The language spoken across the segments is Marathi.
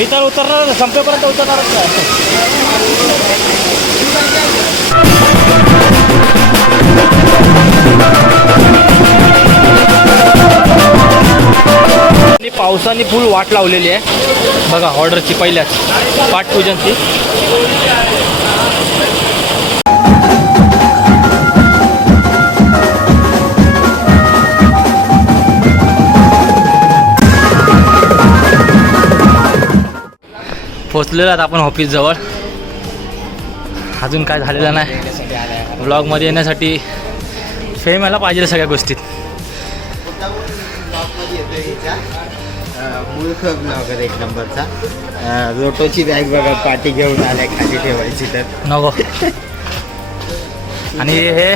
मी तर उतरणार संपेपर्यंत उतरणारच नाही. पावसाने फुल वाट लावलेली आहे. बघा ऑर्डरची पहिल्याच पाठपूजनची. पोचलेलो आहेत आपण ऑफिसजवळ अजून काय झालेलं नाही. ब्लॉगमध्ये येण्यासाठी फेम यायला पाहिजे सगळ्या गोष्टीत. मूर्ख ब्लॉगर एक नंबरचा. अं, रोटोची बॅग बघा पाठी घेऊन आलाय खाली ठेवायची तर. नको. आणि हे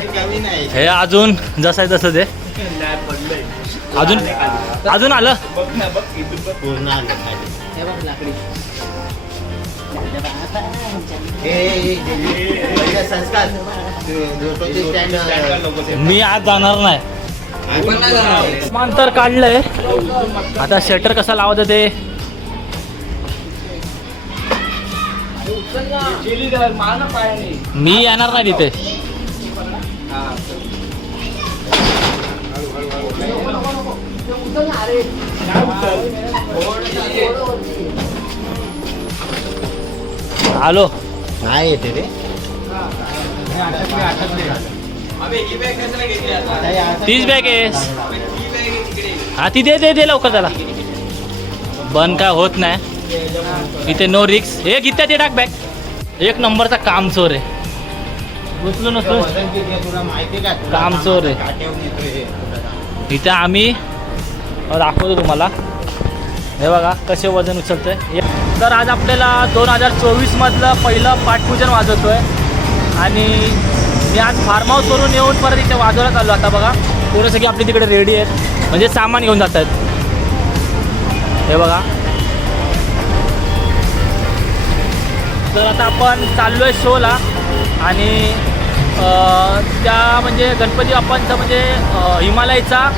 हे अजून जसं आहे तसं ते अजून अजून आलं. पूर्ण आलं मी आज जाणार नाही. मांतर काढलंय. आता शटर कसा लावायचं ते? मी येणार नाही तिथे. आलो. नाही येते रे. तीच बॅग आहे. हा ती दे दे लवकर त्याला. बंद काय होत नाही. इथे नो रिक्स हे घेत्या ते टाक बॅग एक नंबरचा काम चोर आहे. उचलू नसतो काम चोर आहे. इथे आम्ही दाखवतो तुम्हाला. हे बघा कसे वजन उचलतोय. तर आज आपल्याला दोन हजार चोवीसमधलं पहिलं पाठपूजन वाजवतो आहे आणि मी आज फार्म हाऊसवरून येऊन परत इथे वाजवला चाललो आता बघा पूर्ण सगळी आपली तिकडे रेडी आहेत. म्हणजे सामान घेऊन जात आहेत हे बघा. तर आता आपण चाललो आहे शोला. आणि त्या म्हणजे गणपती बाप्पांचं म्हणजे हिमालयाचा हिमालयचा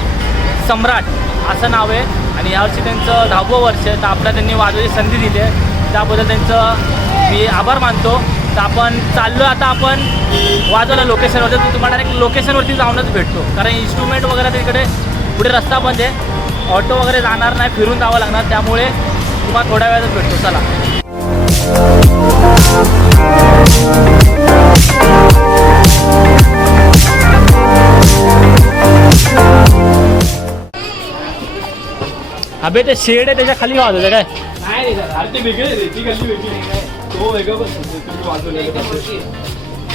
सम्राट असं नाव आहे. आणि यावर्षी त्यांचं दहावं वर्ष आहे. तर आपल्या त्यांनी वाजवायची संधी दिली आहे. त्याबद्दल त्यांचं मी आभार मानतो. तर आपण चाललो आता आपण वाजवला लोकेशनवरती तर तुम्हाला एक लोकेशनवरती जाऊनच भेटतो. कारण इन्स्ट्रुमेंट वगैरे तिकडे पुढे रस्ता बंद आहे. ऑटो वगैरे जाणार नाही फिरून जावं लागणार. त्यामुळे तुम्हाला थोड्या वेळातच भेटतो. चला. अबे ते शेड आहे त्याच्याखाली वाजवतं काय?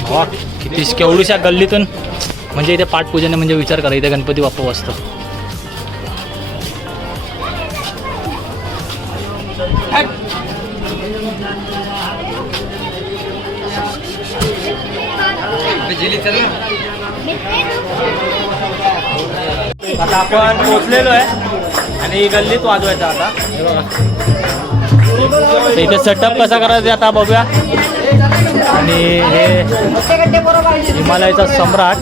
वा किती केवढीशा गल्लीतून. म्हणजे इथे पाठपूजन म्हणजे विचार करा इथे गणपती बाप्पा बसतो आता आपण पोचलेलो आहे. आणि गल्लीत वाजवायचा आता. हे बघा. इथे सेटअप कसा करायचा आता बघूया. आणि हे हिमालयाचा सम्राट.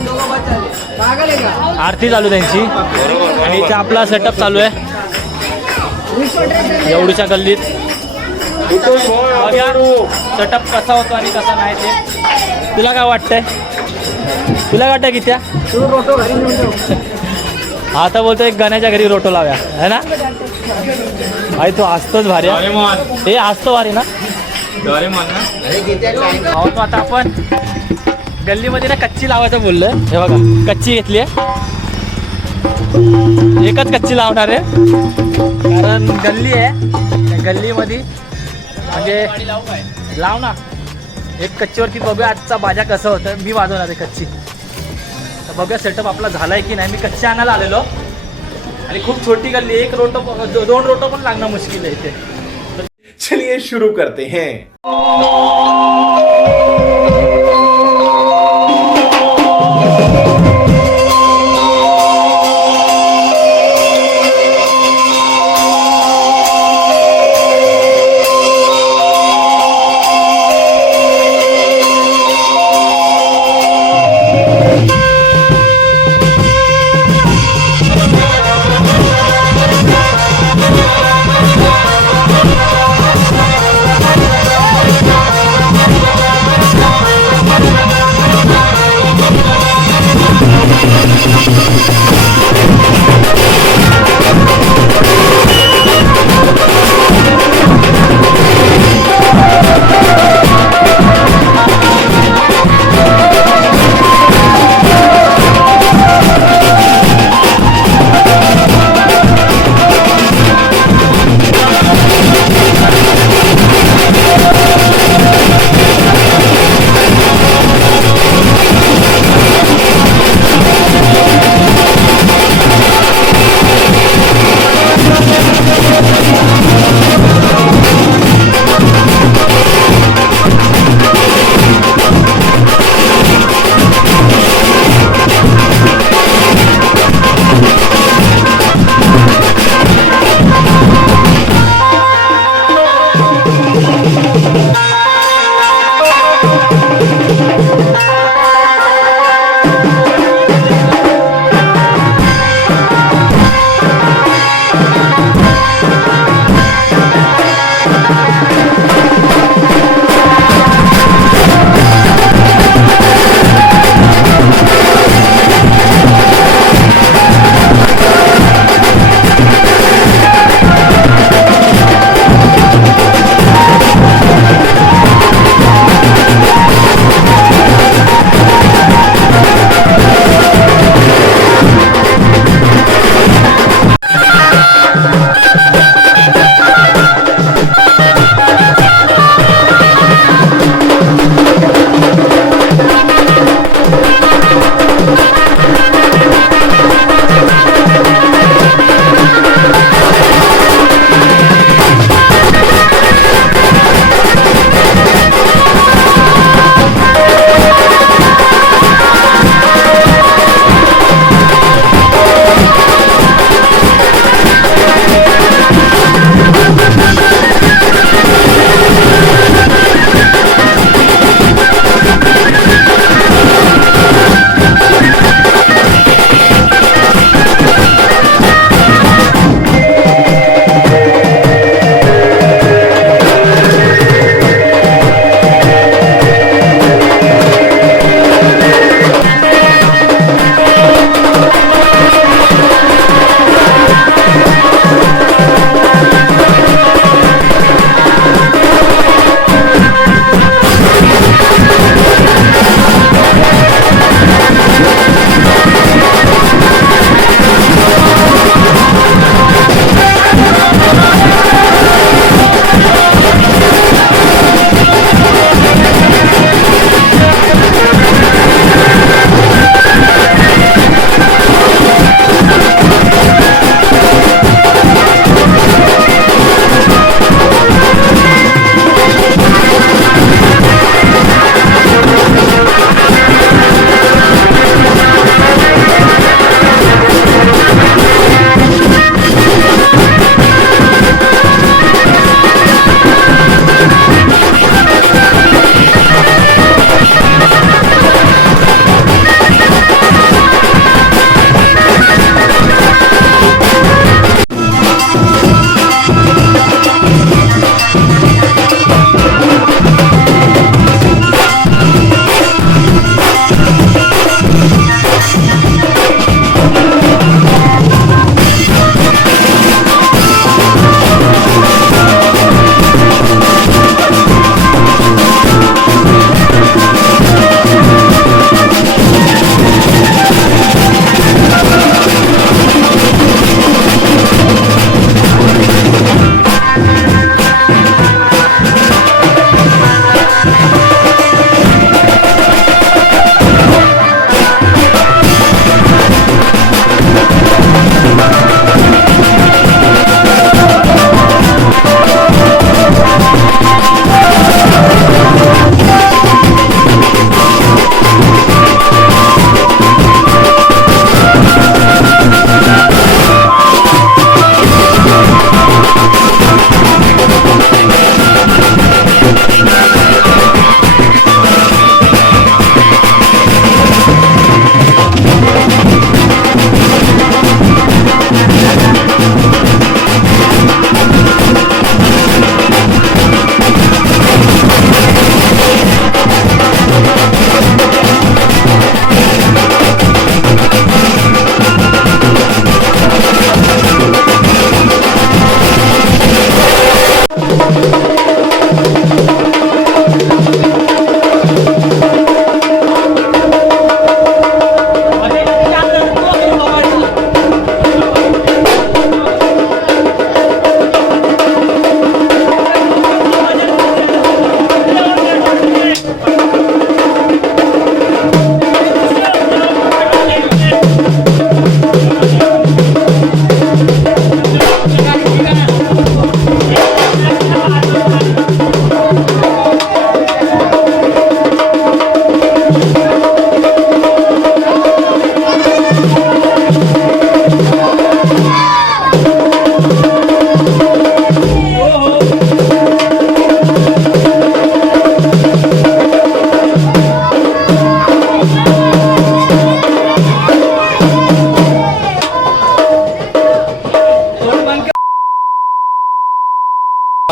आरती चालू त्यांची. आणि इथे आपला सेटअप चालू आहे. एवढीच्या गल्लीत. सेटअप कसा होतो आणि कसा नाही ते. तुला काय वाटतंय? तुला काय वाटतंय की त्या आता बोलतो एक गण्याच्या घरी रोटो लाव्या. है ना? भाई तो हसतोच भारी. हे हसतो भारी ना? अहो तो आता आपण गल्लीमध्ये ना कच्ची लावायचं बोललोय. हे बघा कच्ची घेतली आहे. एकच कच्ची लावणार आहे. कारण गल्ली आहे. त्या गल्लीमध्ये म्हणजे लाव ना. एक कच्चीवरती बघूया आजचा बाजा कसं होतं मी वाजवणार आहे कच्ची. बघूया सेटअप आपला झालाय की नाही. मी कच्ची आणायला आलेलो. आणि खूप छोटी गल्ली एक रोटो दो- दोन रोटो पण लागणं मुश्किल आहे इथे. चलिए शुरू करते हैं.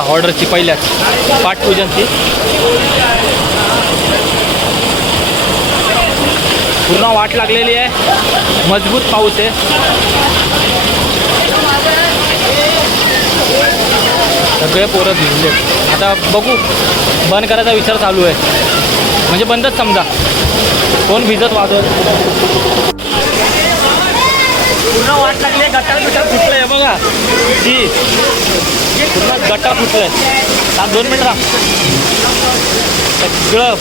ऑर्डरची पहिल्याच पाठपूजनची पूर्ण वाट लागलेली आहे. मजबूत पाऊस आहे. सगळे पोरं भिजले आता बघू बंद करायचा विचार चालू आहे. म्हणजे बंदच समजा. कोण भिजत वाजवत पूर्ण वाट लागली आहे गटार बिटार फुटलं आहे बघा. जी. पूर्ण गटार फुटलंय. आहे सात दोन मिनिट राहा सगळं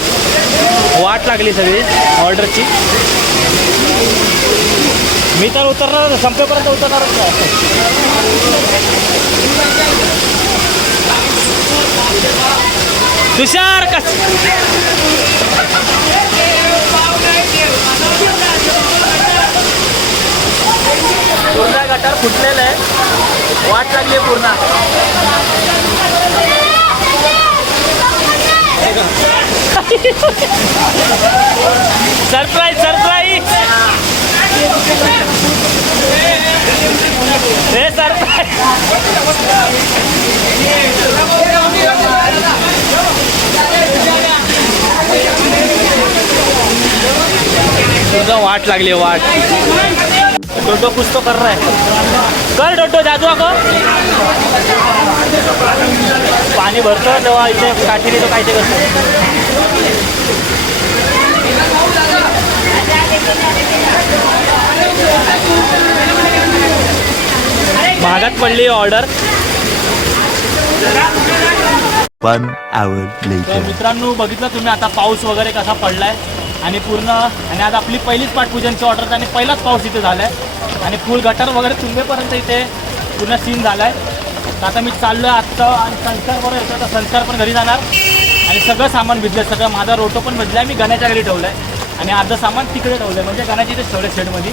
वाट लागली सगळी ऑर्डरची. मी तर उतरणार संपेपर्यंत उतरणारच तुषार कस पूर्ण गटार फुटलेलं आहे. वाट लागली आहे पूर्ण. Surprise surprise. हे सरप्राईज. तुझं वाट लागली आहे, वाट. टोटो कुछ तो कर रहा है। कर टोटो जादू अगो पाणी भरतो तेव्हा इथे काठीने तो काय ते करतो. महागात पडली ऑर्डर तर. मित्रांनो बघितलं तुम्ही आता पाऊस वगैरे कसा पडलाय? आणि पूर्ण आणि आज आपली पहिलीच पाठपूजनची ऑर्डर आणि पहिलाच पाऊस इथे आहे आणि फुल गटार वगैरे तुंबेपर्यंत इथे पूर्ण सीन झालाय. तर आता मी चाललो आहे आत्ता आणि संस्कार बरोबर येतो तर संस्कार पण घरी जाणार. आणि सगळं सामान भिजलं सगळं माझा रोटो पण भिजला आहे मी गण्याच्या घरी ठेवलं आहे आणि अर्धं सामान तिकडे ठेवलं आहे म्हणजे गण्याच्या इथे ठेवलं शेडमध्ये.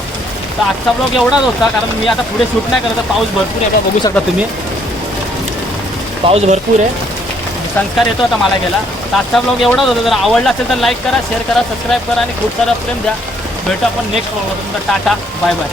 तर आजचा ब्लॉग एवढाच होता कारण मी आता पुढे शूट नाही करत पाऊस भरपूर आहे बघू शकता तुम्ही. पाऊस भरपूर आहे. संस्कार येतो आता मला गेला तर आजचा ब्लॉग एवढाच होता. जर आवडला असेल तर लाईक करा शेअर करा सबस्क्राईब करा आणि खूप सारा प्रेम द्या. भेटू आपण नेक्स्ट ब्लॉगला तुमचा टाटा बाय बाय